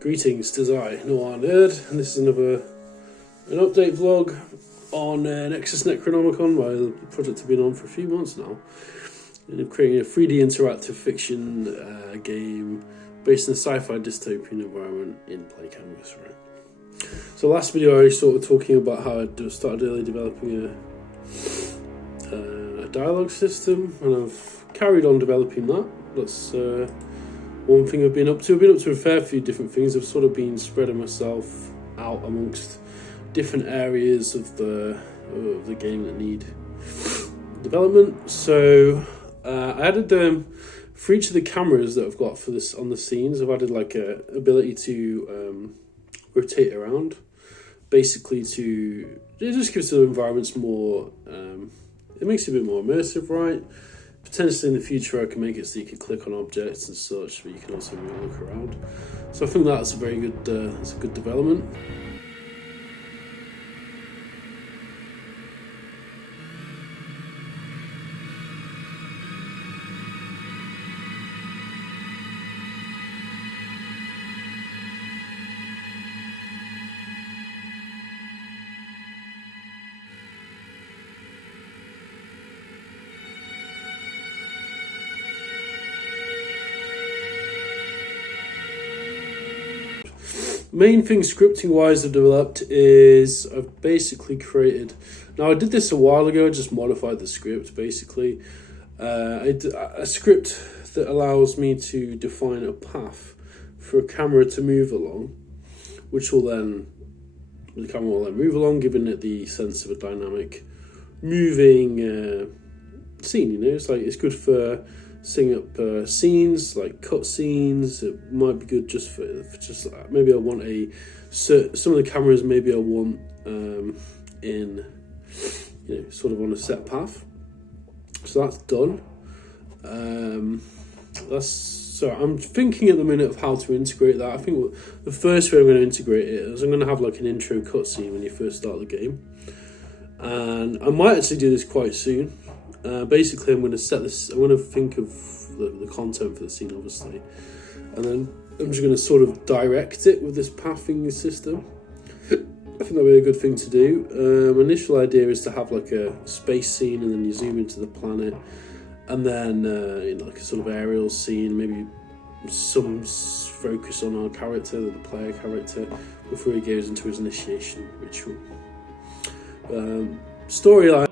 Greetings, 'tis I, Noir Nerd, and this is an update vlog on Nexus Necronomicon, the project I've been on for a few months now. And I'm creating a 3D interactive fiction game based in a sci-fi dystopian environment in PlayCanvas, right? So last video I was sort of talking about how I started early developing a dialogue system, and I've carried on developing that. That's one thing I've been up to. I've been up to a fair few different things. I've sort of been spreading myself out amongst different areas of the game that need development. So I added for each of the cameras that I've got for this on the scenes, I've added like a ability to rotate around, basically it just gives the environments more. It makes it a bit more immersive, right? Potentially in the future I can make it so you can click on objects and such, but you can also really look around. So I think that's a very good, it's a good development. Main thing scripting wise I've developed is I've basically created, now I did this a while ago, I just modified the script basically. A script that allows me to define a path for a camera to move along, which will then, the camera will then move along, giving it the sense of a dynamic moving scene, you know. It's good for setting up scenes, like cut scenes. It might be good just for maybe I want some of the cameras maybe I want in, you know, sort of on a set path. So that's done. So I'm thinking at the minute of how to integrate that. I think the first way I'm going to integrate it is I'm going to have like an intro cutscene when you first start the game, and I might actually do this quite soon. Basically, I'm going to set this. I'm going to think of the content for the scene, obviously, and then I'm just going to sort of direct it with this pathing system. I think that'd be a good thing to do. My initial idea is to have like a space scene, and then you zoom into the planet, and then you know, like a sort of aerial scene, maybe some focus on our character, the player character, before he goes into his initiation ritual. Storyline.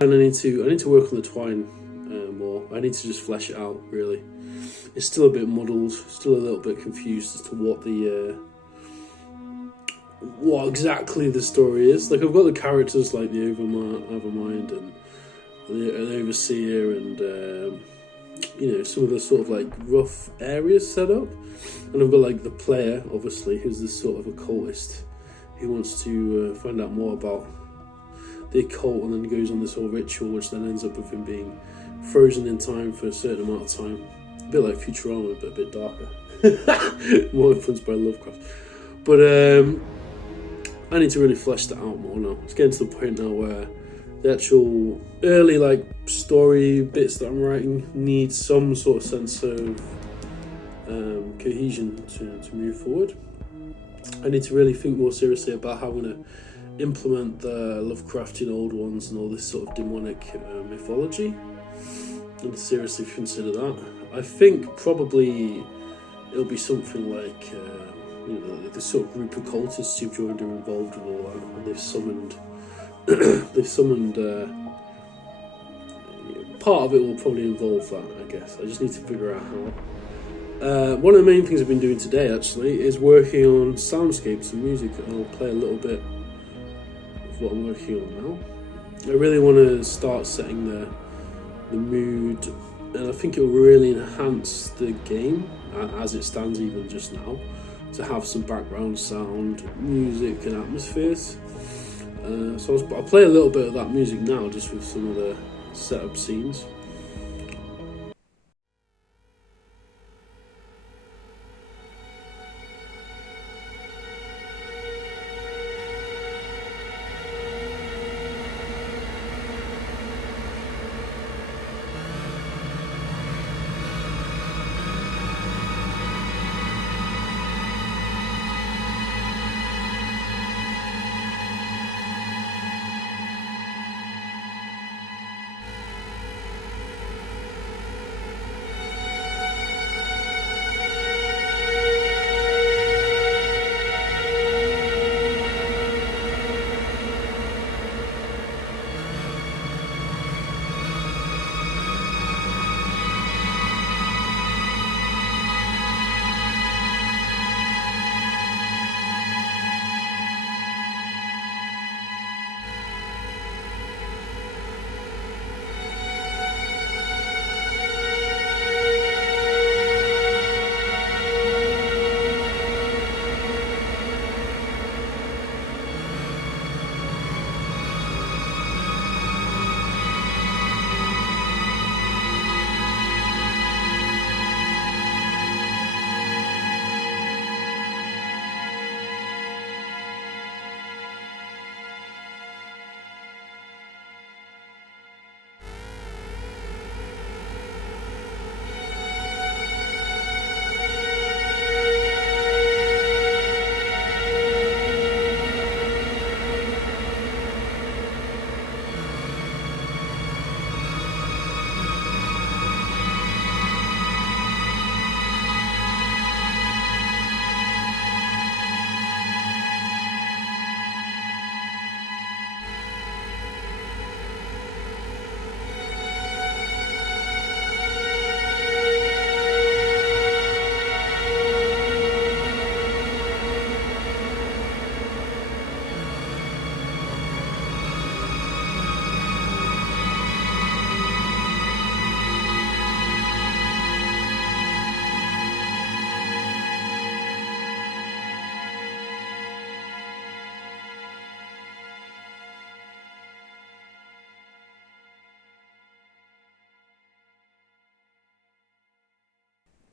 And I need to work on the twine more. I need to just flesh it out, really. It's still a bit muddled, still a little bit confused as to what exactly the story is. Like, I've got the characters like the Overmind and the Overseer, and you know, some of the sort of like rough areas set up. And I've got like the player, obviously, who's this sort of occultist who wants to find out more about the occult, and then goes on this whole ritual, which then ends up with him being frozen in time for a certain amount of time. A bit like Futurama, but a bit darker. More influenced by Lovecraft. But I need to really flesh that out more now. It's getting to the point now where the actual early like story bits that I'm writing need some sort of sense of cohesion to move forward. I need to really think more seriously about how I'm going to implement the Lovecraftian old ones and all this sort of demonic mythology, and seriously consider that. I think probably it'll be something like you know, the sort of group of cultists who've joined are involved with all that, and they've summoned part of it will probably involve that, I guess. I just need to figure out how. One of the main things I've been doing today actually is working on soundscapes and music, and I'll play a little bit what I'm working on now. I really want to start setting the mood, and I think it will really enhance the game as it stands even just now, to have some background sound, music and atmospheres. So I'll play a little bit of that music now, just with some of the setup scenes.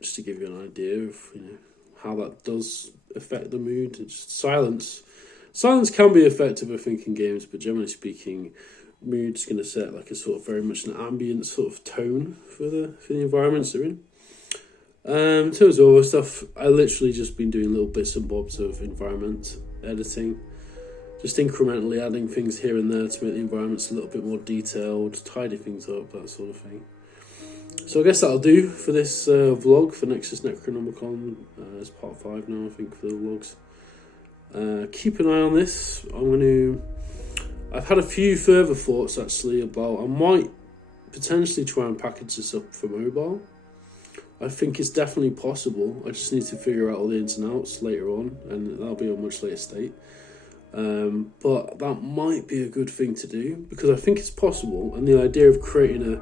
Just to give you an idea of how that does affect the mood. It's silence. Silence can be effective, I think, in games, but generally speaking, mood's going to set like a sort of very much an ambient sort of tone for the environments they're in. In terms of other stuff, I literally just been doing little bits and bobs of environment editing, just incrementally adding things here and there to make the environments a little bit more detailed, tidy things up, that sort of thing. So I guess that'll do for this vlog for Nexus Necronomicon. It's part 5 now, I think, for the vlogs. Keep an eye on this. I've had a few further thoughts actually about, I might potentially try and package this up for mobile. I think it's definitely possible. I just need to figure out all the ins and outs later on, and that'll be on a much later state. But that might be a good thing to do, because I think it's possible, and the idea of creating a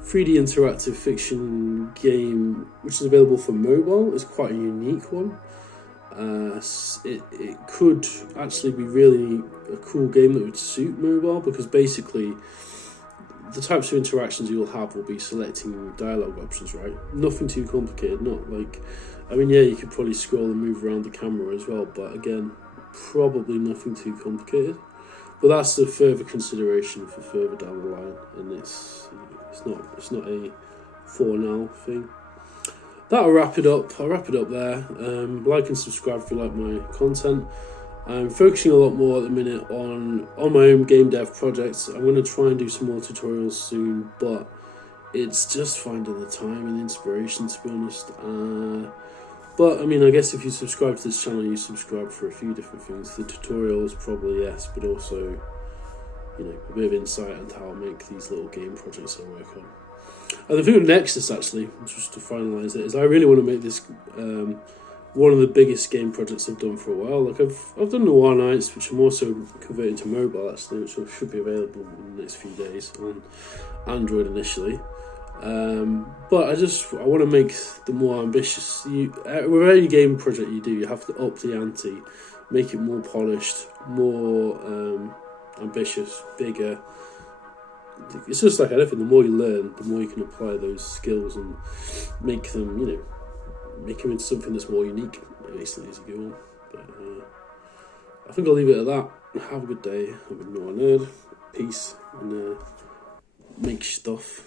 3D interactive fiction game which is available for mobile is quite a unique one. It could actually be really a cool game that would suit mobile, because basically the types of interactions you'll have will be selecting dialogue options, right? Nothing too complicated, not like, I mean, yeah, you could probably scroll and move around the camera as well, but again, probably nothing too complicated. But that's a further consideration for further down the line, and it's not a for now thing. That'll wrap it up. I'll wrap it up there. Like and subscribe if you like my content. I'm focusing a lot more at the minute on my own game dev projects. I'm going to try and do some more tutorials soon, but it's just finding the time and inspiration, to be honest. But I mean, I guess if you subscribe to this channel, you subscribe for a few different things. The tutorials, probably yes, but also, a bit of insight into how I make these little game projects I work on. And the thing with Nexus, actually, just to finalise it, is I really want to make this one of the biggest game projects I've done for a while. Like I've done Noir Nights, which I'm also converting to mobile actually, which should be available in the next few days on Android initially. But I want to make them more ambitious. With any game project you do, you have to up the ante, make it more polished, more ambitious, bigger. It's just like anything. The more you learn, the more you can apply those skills and make them, make them into something that's more unique, basically, as you go on. But I think I'll leave it at that. Have a good day. I've been Noah Nerd. Peace, and make stuff.